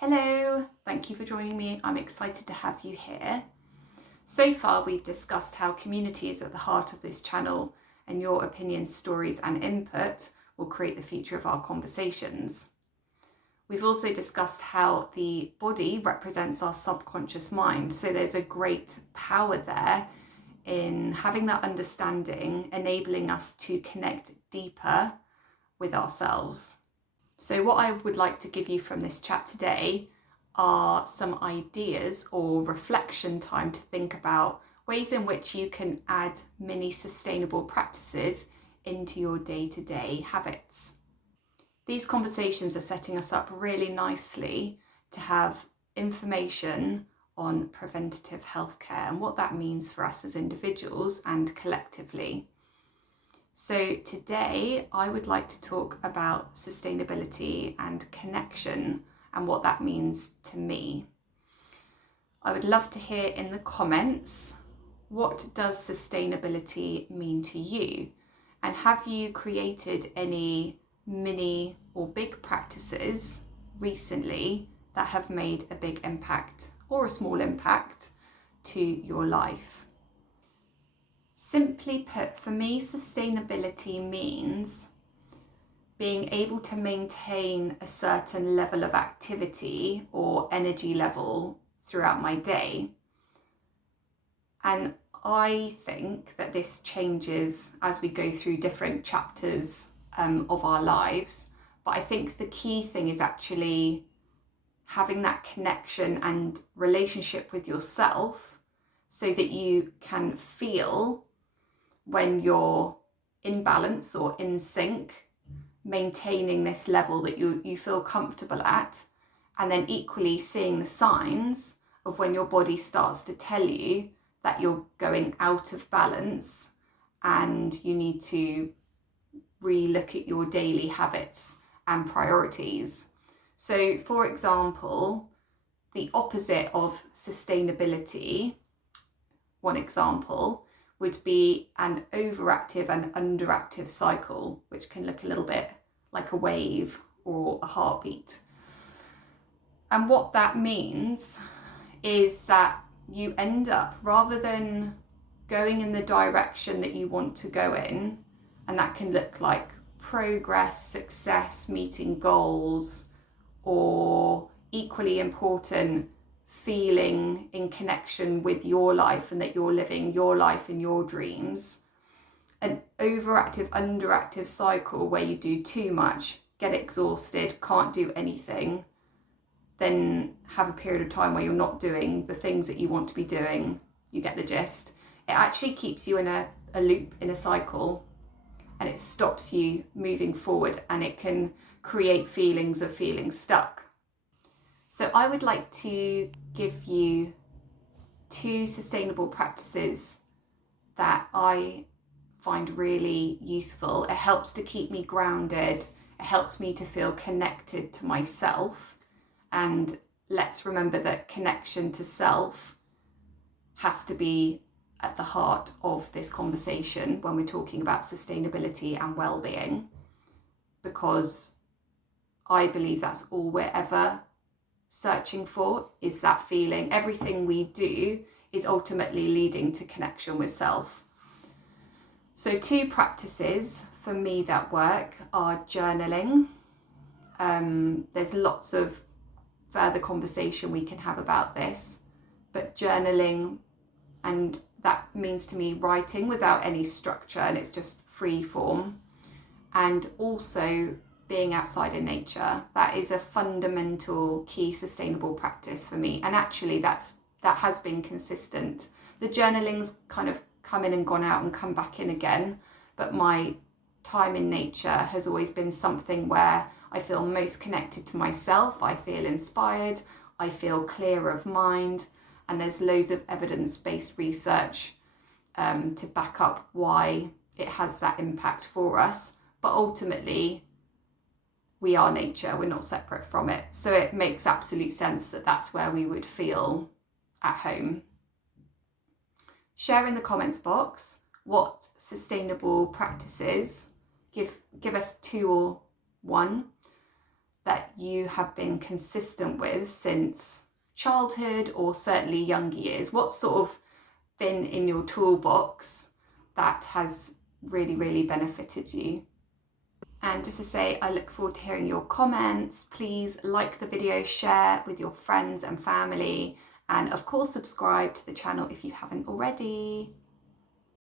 Hello, thank you for joining me. I'm excited to have you here. So far, we've discussed how community is at the heart of this channel, and your opinions, stories, and input will create the future of our conversations. We've also discussed how the body represents our subconscious mind, so there's a great power there in having that understanding, enabling us to connect deeper with ourselves. So what I would like to give you from this chat today are some ideas or reflection time to think about ways in which you can add mini sustainable practices into your day-to-day habits. These conversations are setting us up really nicely to have information on preventative healthcare and what that means for us as individuals and collectively. So today I would like to talk about sustainability and connection and what that means to me. I would love to hear in the comments, what does sustainability mean to you? And have you created any mini or big practices recently that have made a big impact or a small impact to your life? Simply put, for me, sustainability means being able to maintain a certain level of activity or energy level throughout my day. And I think that this changes as we go through different chapters of our lives. But I think the key thing is actually having that connection and relationship with yourself so that you can feel when you're in balance or in sync, maintaining this level that you feel comfortable at, and then equally seeing the signs of when your body starts to tell you that you're going out of balance and you need to re-look at your daily habits and priorities. So, for example, the opposite of sustainability, one example, would be an overactive and underactive cycle, which can look a little bit like a wave or a heartbeat. And what that means is that you end up, rather than going in the direction that you want to go in, and that can look like progress, success, meeting goals, or equally important, feeling in connection with your life and that you're living your life and your dreams. An overactive, underactive cycle where you do too much, get exhausted, can't do anything, then have a period of time where you're not doing the things that you want to be doing. You get the gist. It actually keeps you in a loop, in a cycle, and it stops you moving forward, and it can create feelings of feeling stuck. So I would like to give you 2 sustainable practices that I find really useful. It helps to keep me grounded. It helps me to feel connected to myself. And let's remember that connection to self has to be at the heart of this conversation when we're talking about sustainability and well-being, because I believe that's all we're ever searching for, is that feeling. Everything we do is ultimately leading to connection with self. So 2 practices for me that work are journaling. There's lots of further conversation we can have about this, but journaling, and that means to me writing without any structure, and it's just free form, and also being outside in nature. That is a fundamental key sustainable practice for me, and actually that has been consistent. The journaling's kind of come in and gone out and come back in again, but my time in nature has always been something where I feel most connected to myself, I feel inspired, I feel clear of mind, and there's loads of evidence-based research to back up why it has that impact for us. But ultimately, we are nature, we're not separate from it. So it makes absolute sense that that's where we would feel at home. Share in the comments box what sustainable practices, give us 2 or 1 that you have been consistent with since childhood or certainly younger years? What's sort of been in your toolbox that has really, really benefited you? And just to say, I look forward to hearing your comments. Please like the video, share with your friends and family, and of course subscribe to the channel if you haven't already.